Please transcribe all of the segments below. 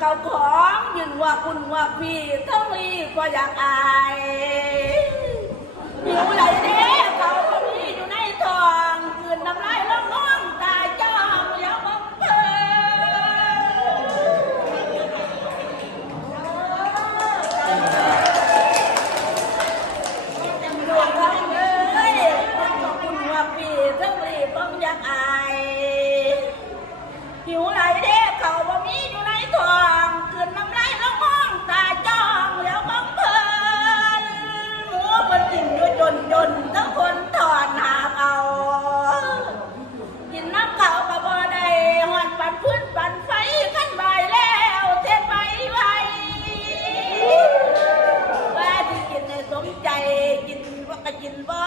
เก่าของยืนว่าคุณว่าพี่ต้องรีบก็อยากอายหิวไหลเด้เขาคนนี้อยู่ในทองคืนน้ำลายล้องน้องตายจ้องแล้วบังเอิญดวงเขาเอ้ยคุณว่าคุณว่าพี่ต้องรีบต้องอยากอายหิวไหลเด้เขาบ่มีอยู่ในทอง นว่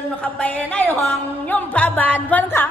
นเข้าไปในห้องย่อมพระบานเพิ่นขัง